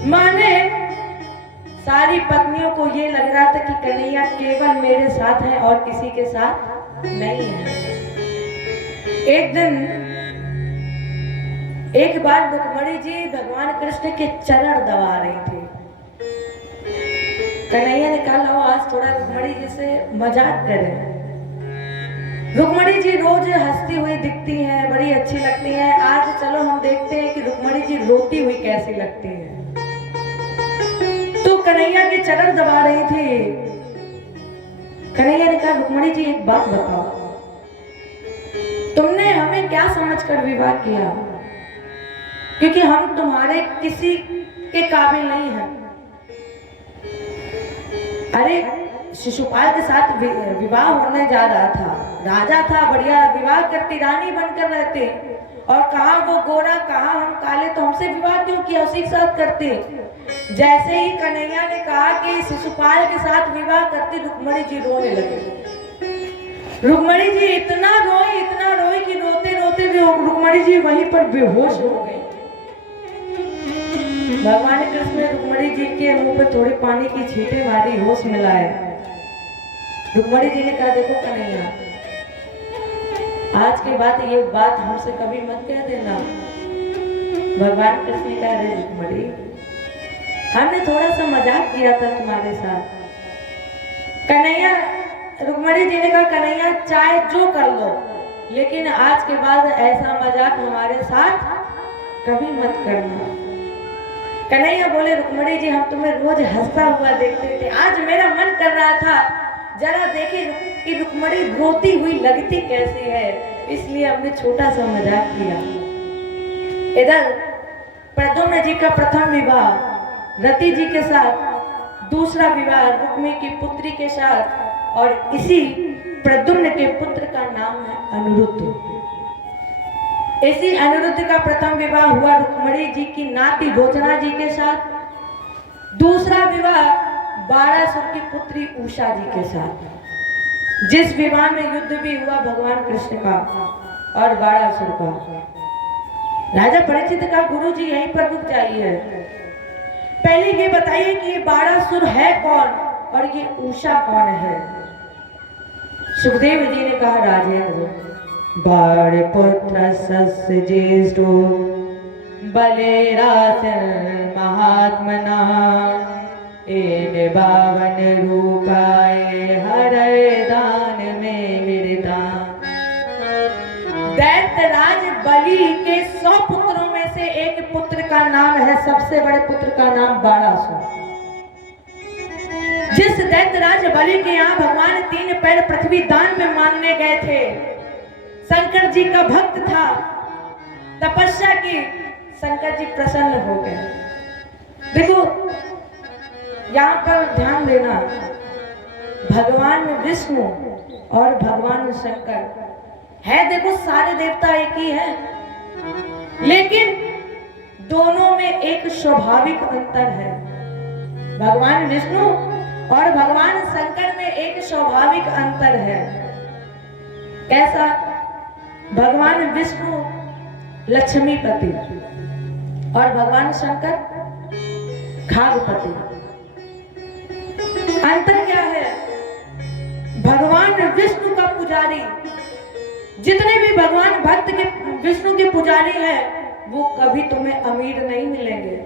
माने सारी पत्नियों को ये लग रहा था कि कन्हैया केवल मेरे साथ है और किसी के साथ नहीं है। एक दिन एक बार रुक्मणी जी भगवान कृष्ण के चरण दबा रही थी। कन्हैया ने कहा, लो आज थोड़ा रुक्मणी जी से मजाक करें। रुक्मणी जी रोज हंसती हुई दिखती हैं, बड़ी अच्छी लगती हैं, आज चलो हम देखते हैं कि रुक्मणी जी रोती हुई कैसी लगती है। तो कन्हैया के चरण दबा रही थी। कन्हैया ने कहा, रुक्मणी जी एक बात बताओ, तुमने हमें क्या समझकर विवाह किया, क्योंकि हम तुम्हारे किसी के काबिल नहीं हैं। अरे शिशुपाल के साथ विवाह होने जा रहा था, राजा था, बढ़िया विवाह करती, रानी बनकर रहते, और कहा वो गोरा, कहा हम काले, तो हमसे विवाह क्यों किया, उसी के साथ करते। जैसे ही कन्हैया ने कहा कि शिशुपाल के साथ विवाह करती, रुक्मणी जी रोने लगे। रुक्मणी जी इतना रोई कि रोते रोते रुक्मणी जी वहीं पर बेहोश हो गई। भगवान कृष्ण ने रुक्मणी जी के मुंह पे थोड़े पानी की छींटे मारी, होश मिलाए। रुक्मणी जी ने कहा, देखो कन्हैया, आज के बाद ये बात हमसे कभी मत कह देना। भगवान कृष्ण कह रहे, रुक्मणी, हमने थोड़ा सा मजाक किया था तुम्हारे साथ। कन्हैया, रुक्मणी जी ने कहा, कन्हैया चाहे जो कर लो, लेकिन आज के बाद ऐसा मजाक हमारे साथ कभी मत करना। कन्हैया बोले रुक्मणी जी हम तुम्हें रोज हंसता हुआ देखते थे, आज मेरा मन कर रहा था जरा देखे कि रुक्मणी रोती हुई लगती कैसी है, इसलिए हमने छोटा सा मजाक किया। इधर प्रद्युम्न जी का प्रथम विवाह रति जी के साथ, दूसरा विवाह रुक्मी की पुत्री के साथ, और इसी प्रद्युम्न के पुत्र का नाम है अनिरुद्ध। इसी अनिरुद्ध का प्रथम विवाह हुआ रुक्मणी जी की नाती रोचना जी के साथ, दूसरा विवाह बारासुर की पुत्री उषा जी के साथ, जिस विवाह में युद्ध भी हुआ भगवान कृष्ण का और बारासुर का। राजा परीक्षित का गुरु जी यहीं पर रुक जाइए, पहले ये बताइए कि ये बारासुर है कौन और ये उषा कौन है। सुखदेव जी ने कहा राजेंद्र, बाण पुत्र सस्य ज्येष्ठो बलेरासन महात्मना इन बावन रूपाय हरे दान में विरदान। दैत्यराज बलि के 100 पुत्रों में से एक पुत्र का नाम है, सबसे बड़े पुत्र का नाम बाणासुर। जिस दैत्यराज बलि के यहाँ भगवान 3 पैर पृथ्वी दान में मांगने गए थे, शंकर जी का भक्त था, तपस्या की, शंकर जी प्रसन्न हो गए। देखो यहाँ पर ध्यान देना, भगवान विष्णु और भगवान शंकर है, देखो सारे देवता एक ही है, लेकिन दोनों में एक स्वाभाविक अंतर है। भगवान विष्णु और भगवान शंकर में एक स्वाभाविक अंतर है। कैसा? भगवान विष्णु लक्ष्मीपति और भगवान शंकर खागपति। अंतर क्या है? भगवान विष्णु का पुजारी, जितने भी भगवान भक्त के विष्णु के पुजारी हैं वो कभी तुम्हें अमीर नहीं मिलेंगे,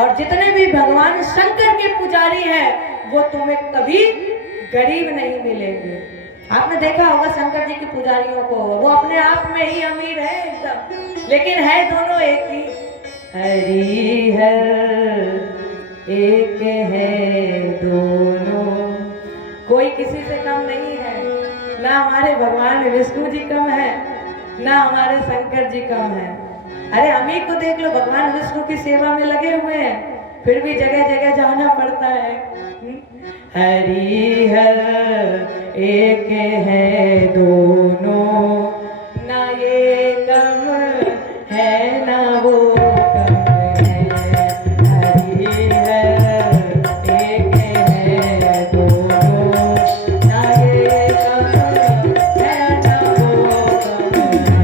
और जितने भी भगवान शंकर के पुजारी हैं वो तुम्हें कभी गरीब नहीं मिलेंगे। आपने देखा होगा शंकर जी के पुजारियों को, वो अपने आप में ही अमीर है एकदम, लेकिन है दोनों एक ही। हरि हर एक है दोनों, कोई किसी से कम नहीं है, ना हमारे भगवान विष्णु जी कम है, ना हमारे शंकर जी कम है। अरे हम ही को देख लो, भगवान विष्णु की सेवा में लगे हुए हैं, फिर भी जगह जगह जाना पड़ता है। हरि हर एक है दोनों, ना ये कम है ना वो कम है। हरि हर एक है दोनों, ना ये कम है ना वो कम है।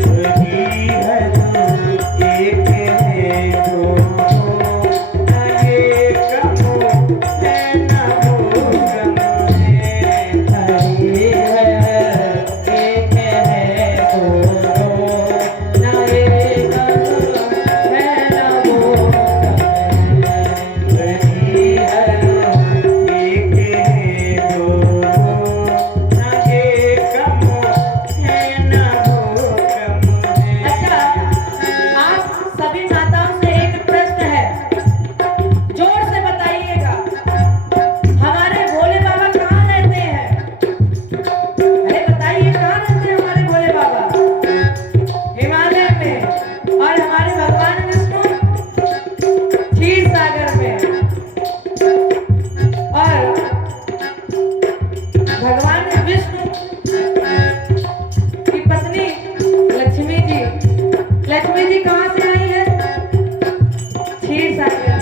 हरि हर एक है दोनों, ना ये कम है ना वो कम है। हरि हर एक है दोनों, ना ये कम है ना वो कम है। हरि हर एक है दोनों, ना ये कम है ना वो कम है। अच्छा, आप सभी माताओं से एक प्रश्न है, जोर से बताइएगा, हमारे भोले बाबा कहाँ रहते हैं? अरे बताइए कहाँ रहते हैं हमारे भोले बाबा? हिमालय में। और हमारे भगवान विष्णु क्षीर सागर में। और भगवान विष्णु की पत्नी लक्ष्मी जी, लक्ष्मी जी कहाँ से आई है? क्षीर सागर।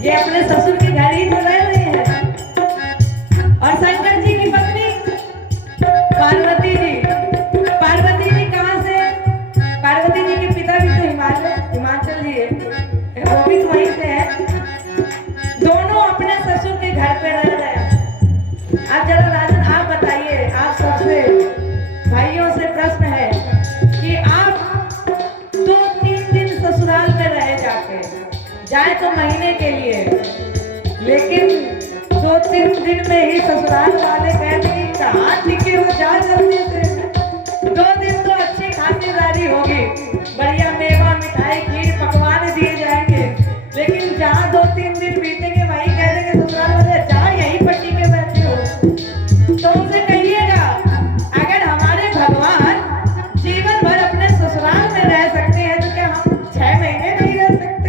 ये अपने ससुर के घर ही तो रह रहे हैं। और शंकर जी की पत्नी पार्वती जी, पार्वती जी कहाँ से? पार्वती जी के पिता भी तो हिमाचल जी है, वो भी तो वहीं से है। दोनों अपने ससुर के घर पे रह रहे हैं। अब जरा राजन आप बताइए, आप सबसे भाइयों से प्रश्न है कि आप 2-3 दिन ससुराल में रहे जाके, जाए तो महीने के लिए, लेकिन 2-3 दिन में ही ससुराल वाले कहते हैं कहाँ टिके हो, जा जल्दी से। 2 दिन तो अच्छी खातिरदारी शादी होगी, बढ़िया मेवा मिठाई खीर पकवान दिए जाएंगे, लेकिन जहाँ 2-3 दिन बीतेंगे वही कह देंगे ससुराल वाले जा यहीं पट्टी पे बैठे हो। तो उनसे कहिएगा अगर हमारे भगवान जीवन भर अपने ससुराल में रह सकते हैं तो क्या हम 6 महीने नहीं रह सकते?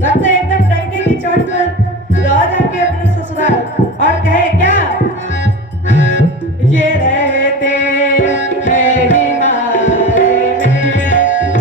तब तो एकदम डंके की चोट पर रह जाके अपने ससुराल और कहे क्या ये रहते हैं हिमालय में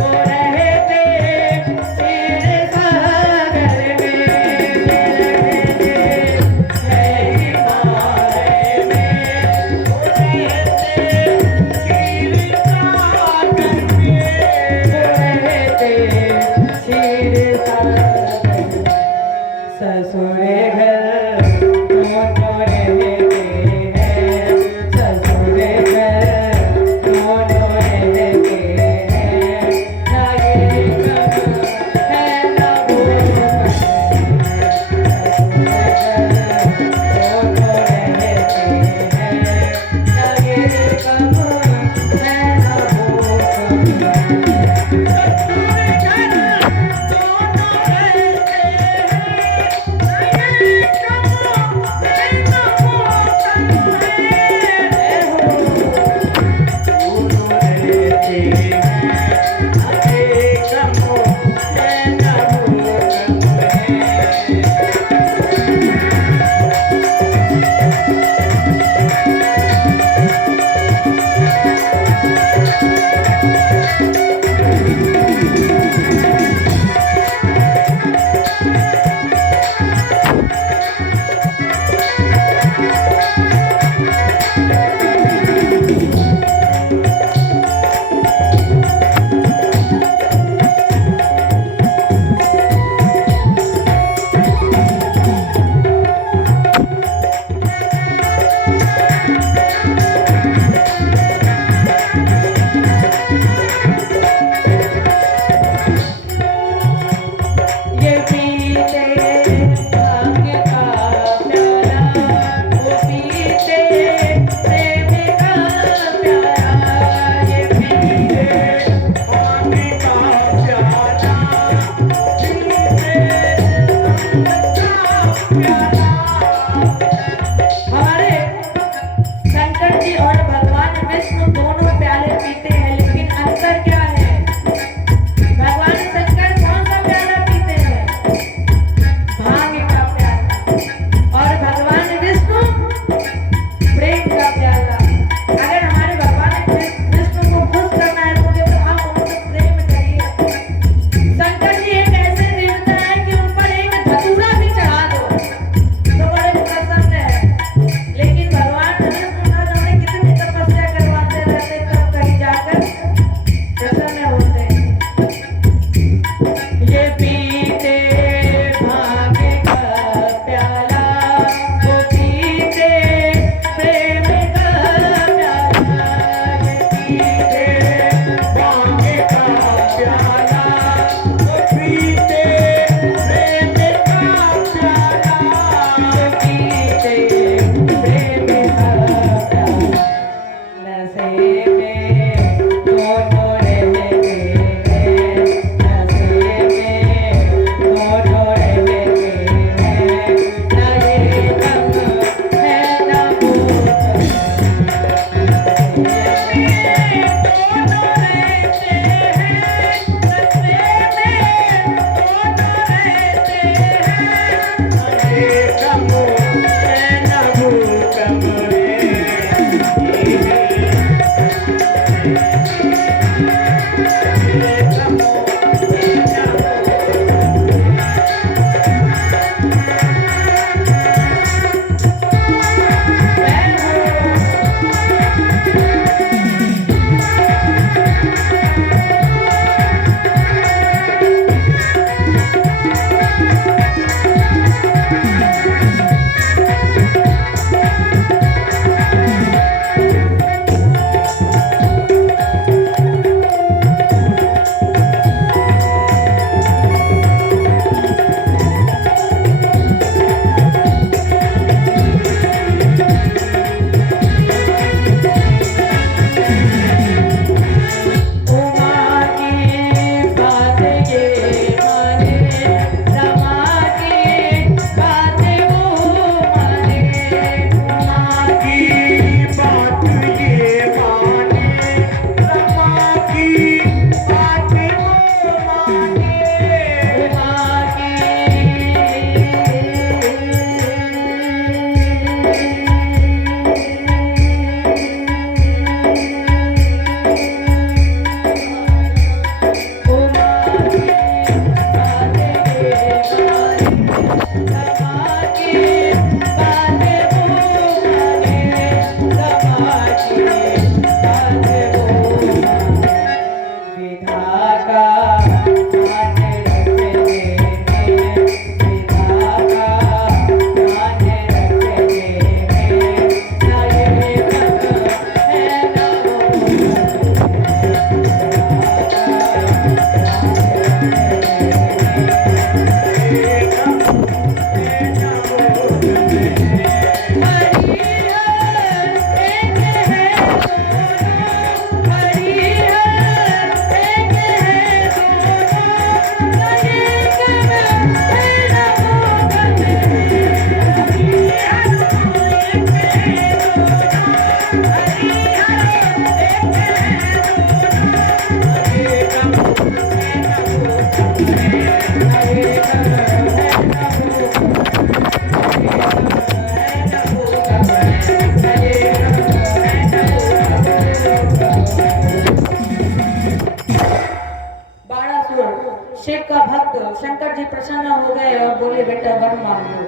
बहादुर शिव का भक्त शंकर जी प्रसन्न हो गए और बोले बेटा वर मांगो।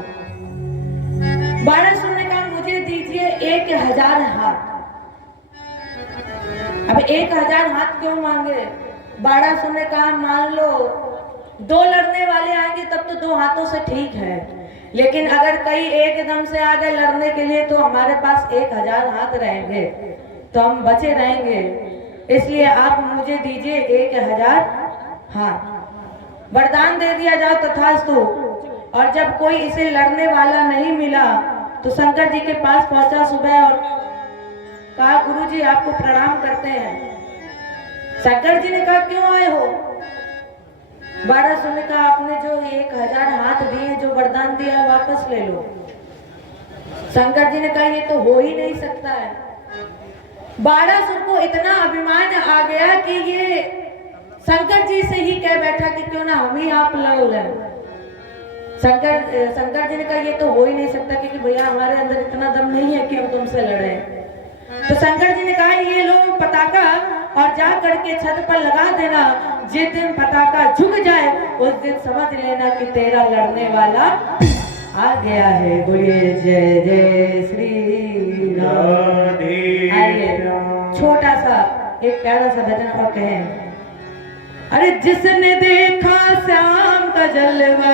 बाणासुर ने कहा मुझे दीजिए 1000 हाथ। अब 1000 हाथ क्यों मांगे? बाणासुर ने कहा मान लो 2 लड़ने वाले आएंगे तब तो 2 हाथों से ठीक है, लेकिन अगर कई एकदम से आ गए लड़ने के लिए तो हमारे पास 1000 हाथ रहेंगे तो हम बचे रहेंगे, इसलिए आप मुझे दीजिए 1000 हाथ। वरदान दे दिया जाओ तथास्तु। और जब कोई इसे लड़ने वाला नहीं मिला तो शंकर जी के पास पहुंचा सुबह और कहा गुरुजी आपको प्रणाम करते हैं। शंकर जी ने कहा क्यों आए हो? बाणासुर ने कहा आपने जो 1000 हाथ दिए, जो वरदान दिया वापस ले लो। शंकर जी ने कहा ये तो हो ही नहीं सकता है। बाणासुर को इतना अभिमान आ गया कि ये शंकर जी से ही कह बैठा कि क्यों ना हम ही आप लड़ लें। शंकर जी ने कहा ये तो हो ही नहीं सकता क्योंकि भैया हमारे अंदर इतना दम नहीं है कि हम तुमसे लड़े। तो शंकर जी ने कहा ये लो पताका और जा करके छत पर लगा देना, जिस दिन पताका झुक जाए उस दिन समझ लेना कि तेरा लड़ने वाला आ गया है। बोलिए जय जय श्री राम। आइए छोटा सा एक प्यारा सा भजन और कहें। अरे जिसने देखा श्याम का जलवा